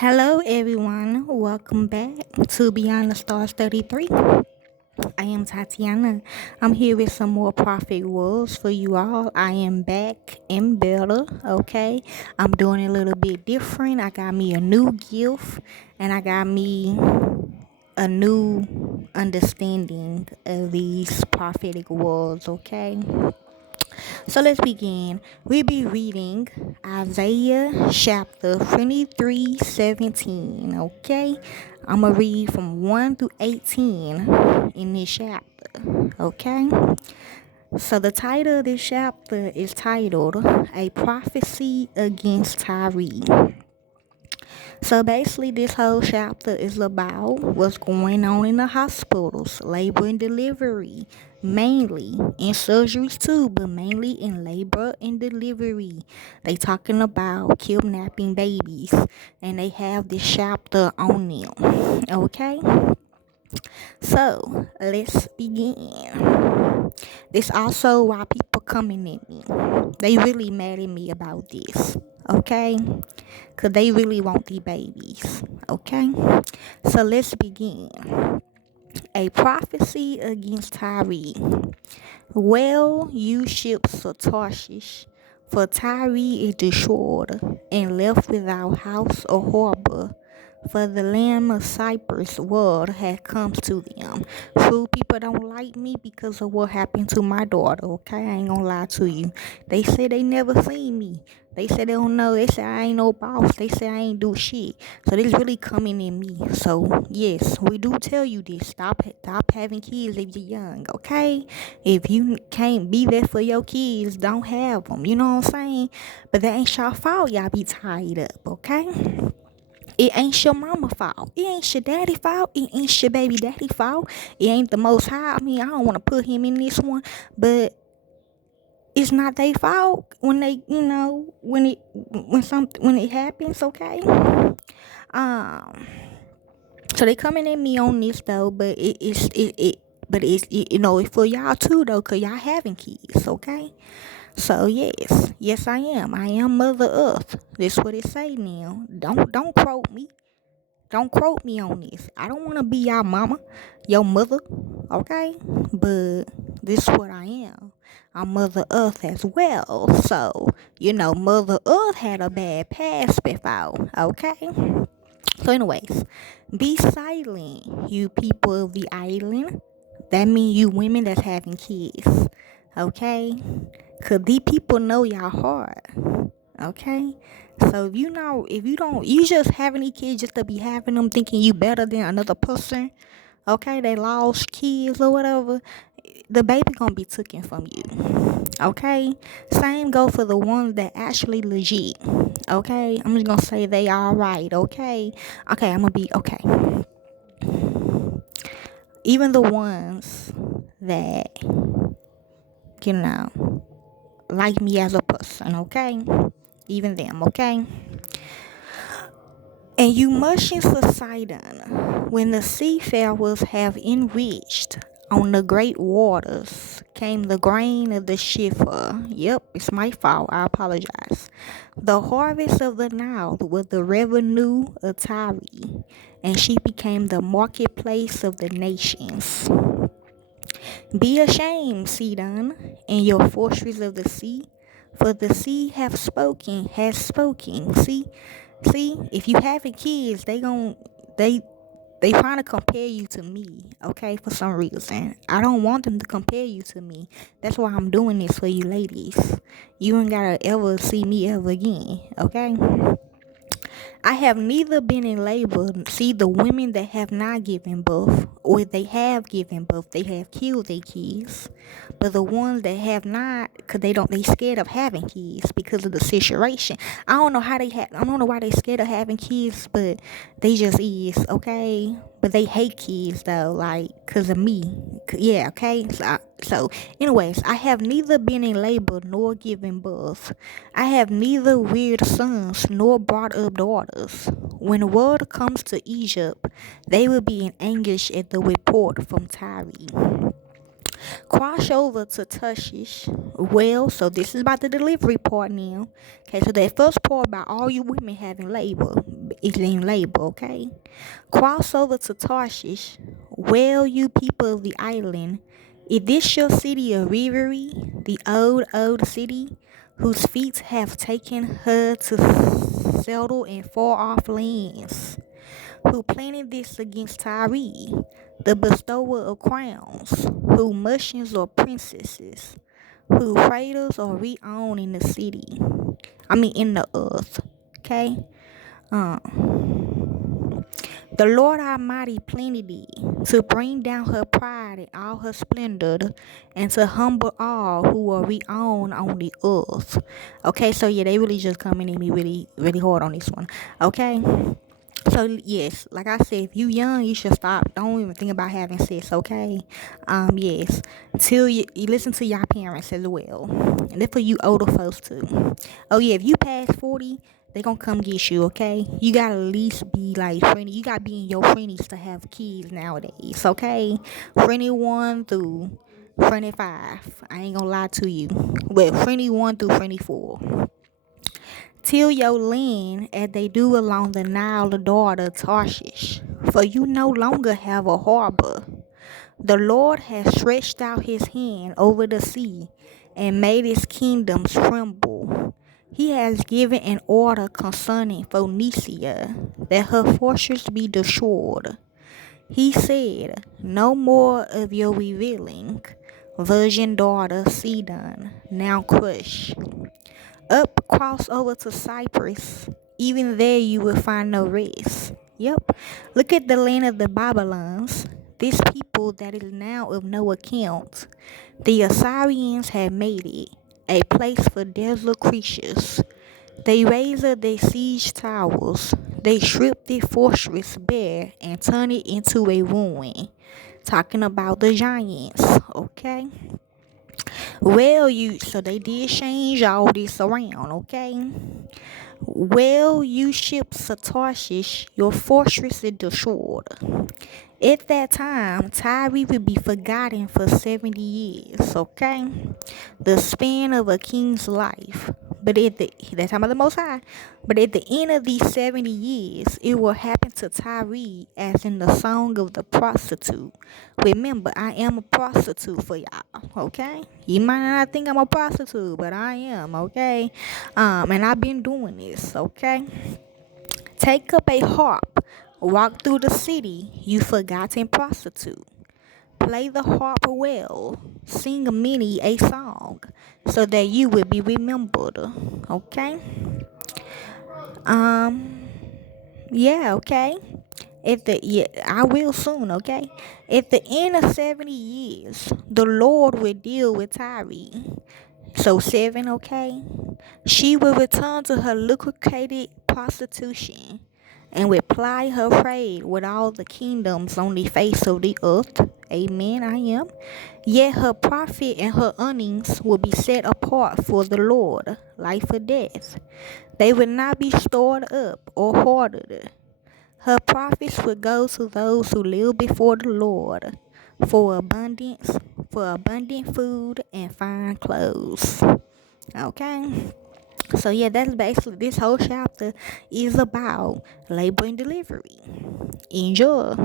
Hello, everyone. Welcome back to Beyond the Stars 33. I am Tatiana. I'm here with some more prophet words for you all. I am back and better, okay? I'm doing it a little bit different. I got me a new gift and I got me a new understanding of these prophetic words, okay? So let's begin. We'll be reading Isaiah chapter 23:17. Okay? I'm going to read from 1 through 18 in this chapter. Okay? So the title of this chapter is titled A Prophecy Against Tyre. So basically, this whole chapter is about what's going on in the hospitals, labor and delivery, mainly in surgeries too, but mainly in labor and delivery. They talking about kidnapping babies, and they have this chapter on them. Okay, so let's begin. This also why people coming at me. They really mad at me about this. Okay, because they really want these babies. Okay, so let's begin. A prophecy against Tyre. Well, you ships of Tarshish, for Tyre is destroyed and left without house or harbor. For the land of Cyprus world has come to them. True, people don't like me because of what happened to my daughter, okay? I ain't gonna lie to you. They say they never seen me. They say they don't know. They say I ain't no boss. They say I ain't do shit. So this really coming in me. So yes, we do tell you this. Stop having kids if you're young, okay? If you can't be there for your kids, don't have them. You know what I'm saying? But that ain't your fault. Y'all be tied up, okay? It ain't your mama fault. It ain't your daddy fault. It ain't your baby daddy fault. It ain't the Most High. I mean, I don't want to put him in this one, but it's not their fault when they, when it happens. Okay. So they coming at me on this though, but it's for y'all too though, cause y'all having kids. Okay. So yes I am. I am Mother Earth. This what it say now. Don't quote me. Don't quote me on this. I don't want to be your mama, your mother, okay? But this is what I am. I'm Mother Earth as well. So, Mother Earth had a bad past before, okay? So, anyways, be silent, you people of the island. That means you women that's having kids, okay? Because these people know y'all heart. Okay, so if you just having these kids just to be having them thinking you better than another person, okay, they lost kids or whatever, the baby gonna be taken from you. Okay, same go for the ones that actually legit. Okay, I'm just gonna say they all right. Okay, I'm gonna be okay. Even the ones that like me as a person. Okay, even them. Okay. And you merchants of Sidon, when the seafarers have enriched on the great waters, came the grain of the Shipher. Yep, it's my fault. I apologize. The harvest of the Nile was the revenue of Tyre, and she became the marketplace of the nations. Be ashamed, Sidon, and your fortress of the sea, for the sea has spoken. See, if you having kids, they trying to compare you to me, okay, for some reason. I don't want them to compare you to me. That's why I'm doing this for you ladies. You ain't gotta ever see me ever again, okay? I have neither been in labor. See, the women that have not given birth, or they have given birth, they have killed their kids. But the ones that have not, cause they scared of having kids because of the situation. I don't know why they scared of having kids, but they just is, okay? But they hate kids though, like, cause of me. Yeah, okay? So, anyways, I have neither been in labor nor given birth. I have neither reared sons nor brought up daughters. When word comes to Egypt, they will be in anguish at the report from Tyre. Cross over to Tarshish. Well, so this is about the delivery part now. Okay, so that first part about all you women having labor. it's in label, okay? Cross over to Tarshish. Well, you people of the island, is this your city of reverie, the old city, whose feet have taken her to settle in far-off lands? Who planted this against Tyre, the bestower of crowns, who musicians or princesses, who cradles are re-owned in the city, in the earth, okay? The Lord Almighty planted thee to bring down her pride and all her splendor, and to humble all who are re-owned on the earth. Okay, so yeah, they really just coming in me really, really hard on this one. Okay. So yes, like I said, if you young, you should stop. Don't even think about having sex, okay? Yes, till you listen to your parents as well, and that's for you older folks too. Oh yeah, if you past 40, they gonna come get you, okay? You gotta at least be like friendly. You gotta be in your friendlies to have kids nowadays, okay? Friendly 1 through friendly 5. I ain't gonna lie to you. Well, friendly 1 through friendly 4. Till your land as they do along the Nile, the daughter of Tarshish, for you no longer have a harbor. The Lord has stretched out his hand over the sea and made its kingdoms tremble. He has given an order concerning Phoenicia, that her fortress be destroyed. He said, no more of your revealing, virgin daughter Sidon, now crushed. Up, cross over to Cyprus. Even there you will find no rest. Yep. Look at the land of the Babylons. This people that is now of no account. The Assyrians have made it a place for desolate creatures. They raise up their siege towers. They strip their fortress bare and turn it into a ruin. Talking about the giants, okay? Well, so they did change all this around, okay? Well, you ships of Tarshish, your fortress is destroyed. At that time, Tyre will be forgotten for 70 years, okay? The span of a king's life. But at that time of the Most High. But at the end of these 70 years, it will happen to Tyre as in the song of the prostitute. Remember, I am a prostitute for y'all, okay? You might not think I'm a prostitute, but I am, okay? And I've been doing this, okay? Take up a harp, walk through the city, you forgotten prostitute. Play the harp well, sing many a song, so that you will be remembered. Okay? Yeah, okay. I will soon, okay? At the end of 70 years, the Lord will deal with Tyre. So 7, okay? She will return to her lucrative prostitution and will ply her trade with all the kingdoms on the face of the earth. Amen, I am. Yet her profit and her earnings will be set apart for the Lord, life or death. They will not be stored up or hoarded. Her profits will go to those who live before the Lord for abundant food and fine clothes. Okay? So yeah, that's basically this whole chapter is about labor and delivery. Enjoy.